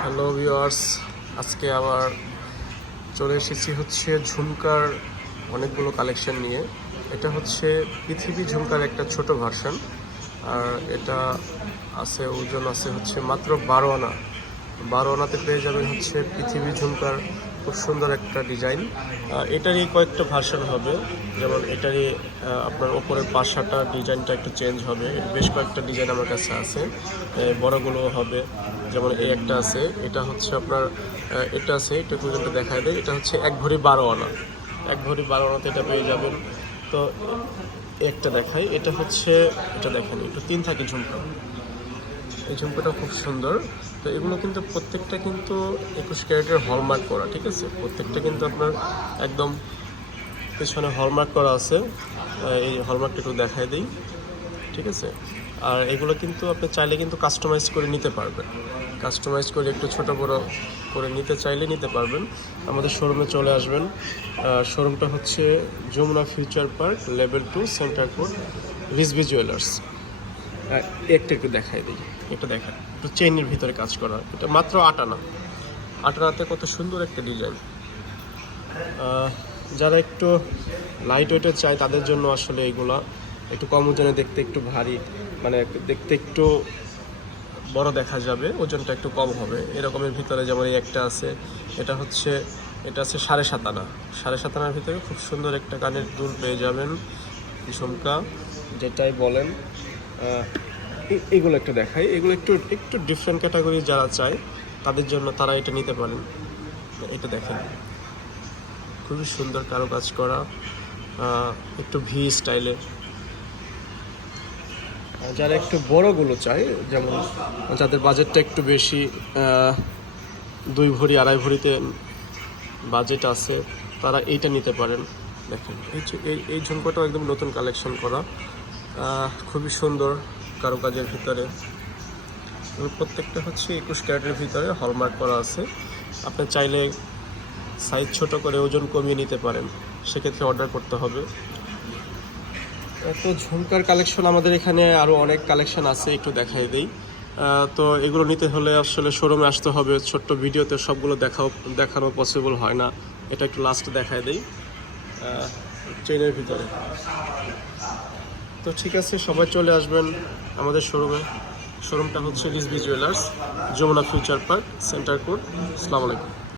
Hello viewers, আজকে আবার চলে এসেছি হচ্ছে ঝুমকার অনেকগুলো কালেকশন নিয়ে। এটা হচ্ছে পৃথিবী ঝুমকার একটা ছোট ভার্সন। আর এটা আছে, ওজন আছে হচ্ছে মাত্র 12 আনা। 12 আনাতে পেয়ে যাবেন হচ্ছে পৃথিবী ঝুমকার খুব সুন্দর একটা ডিজাইন। এটারই কয়েকটা ভার্সন হবে, যেমন এটারই আপনার ওপরের পাশাটা ডিজাইনটা একটু চেঞ্জ হবে। বেশ কয়েকটা ডিজাইন আমার কাছে আছে, বড়গুলো হবে। যেমন এই একটা আছে, এটা হচ্ছে আপনার এটা আছে, এটা পর্যন্ত দেখায় দেয়। এটা হচ্ছে 1 ভরি 12 আনা, 1 ভরি 12 আনাতে এটা পেয়ে যাবেন। তো একটা দেখাই, এটা হচ্ছে, এটা দেখেন একটু 3 থাকে ঝুমকা। এই ঝুমকাটা খুব সুন্দর। তো এগুলো কিন্তু প্রত্যেকটা কিন্তু 21 ক্যারেটের হলমার্ক করা, ঠিক আছে? প্রত্যেকটা কিন্তু আপনার একদম পেছনে হলমার্ক করা আছে। এই হলমার্কটা একটু দেখাই দিই, ঠিক আছে? আর এগুলো কিন্তু আপনি চাইলে কিন্তু কাস্টমাইজ করে নিতে পারবেন। কাস্টমাইজ করে একটু ছোট বড় করে নিতে চাইলে নিতে পারবেন। আমাদের শোরুমে চলে আসবেন। শোরুমটা হচ্ছে Jamuna future park, level 2, centre code, Rizvi jewellers. একটা একটু দেখাই দিই, এটা দেখেন, একটু চেইনের ভিতরে কাজ করা। এটা মাত্র 8 আনা। 8 আনাতে কত সুন্দর একটা ডিজাইন। যারা একটু লাইট ওয়েটের চায় তাদের জন্য আসলে এইগুলা একটু কম ওজনে, দেখতে একটু ভারী, মানে দেখতে একটু বড় দেখা যাবে, ওজনটা একটু কম হবে এরকমের ভিতরে। যেমন এই একটা আছে, এটা হচ্ছে, এটা আছে 7.5 আনা। 7.5 আনার ভিতরে খুব সুন্দর একটা কানের দুল পেয়ে যাবেন, ঝুমকা যেটাই বলেন। এগুলো একটু দেখাই, এগুলো একটু একটু ডিফারেন্ট ক্যাটাগরি যারা চায় তাদের জন্য, তারা এটা নিতে পারেন। এটা দেখেন, খুবই সুন্দর কারুকাজ করা, একটু ভি স্টাইলে। যারা একটু বড়গুলো চায়, যেমন যাদের বাজেটটা একটু বেশি, 2 ভরি 2.5 ভরিতে বাজেট আছে, তারা এইটা নিতে পারেন। দেখেন এই ঝুমকাটাও একদম নতুন কালেকশন করা, খুবই সুন্দর কারুকাজের ভিতরে। প্রত্যেকটা হচ্ছে 21 ক্যারেটের ভিতরে হলমার্ক করা আছে। আপনি চাইলে সাইজ ছোট করে ওজন কমিয়ে নিতে পারেন, সেক্ষেত্রে অর্ডার করতে হবে। তো ঝুমকার কালেকশন আমাদের এখানে আরও অনেক কালেকশন আছে, একটু দেখাই দিই। তো এগুলো নিতে হলে আসলে শোরুমে আসতে হবে। ছোট্ট ভিডিওতে সবগুলো দেখানো পসিবল হয় না। এটা একটু লাস্ট দেখাই দিই, চেইনের ভিতরে। তো ঠিক আছে, সবাই চলে আসবেন আমাদের শোরুমে। শোরুমটা হচ্ছে Rizvi jewellers, Jamuna future park, centre code. আসসালামু আলাইকুম।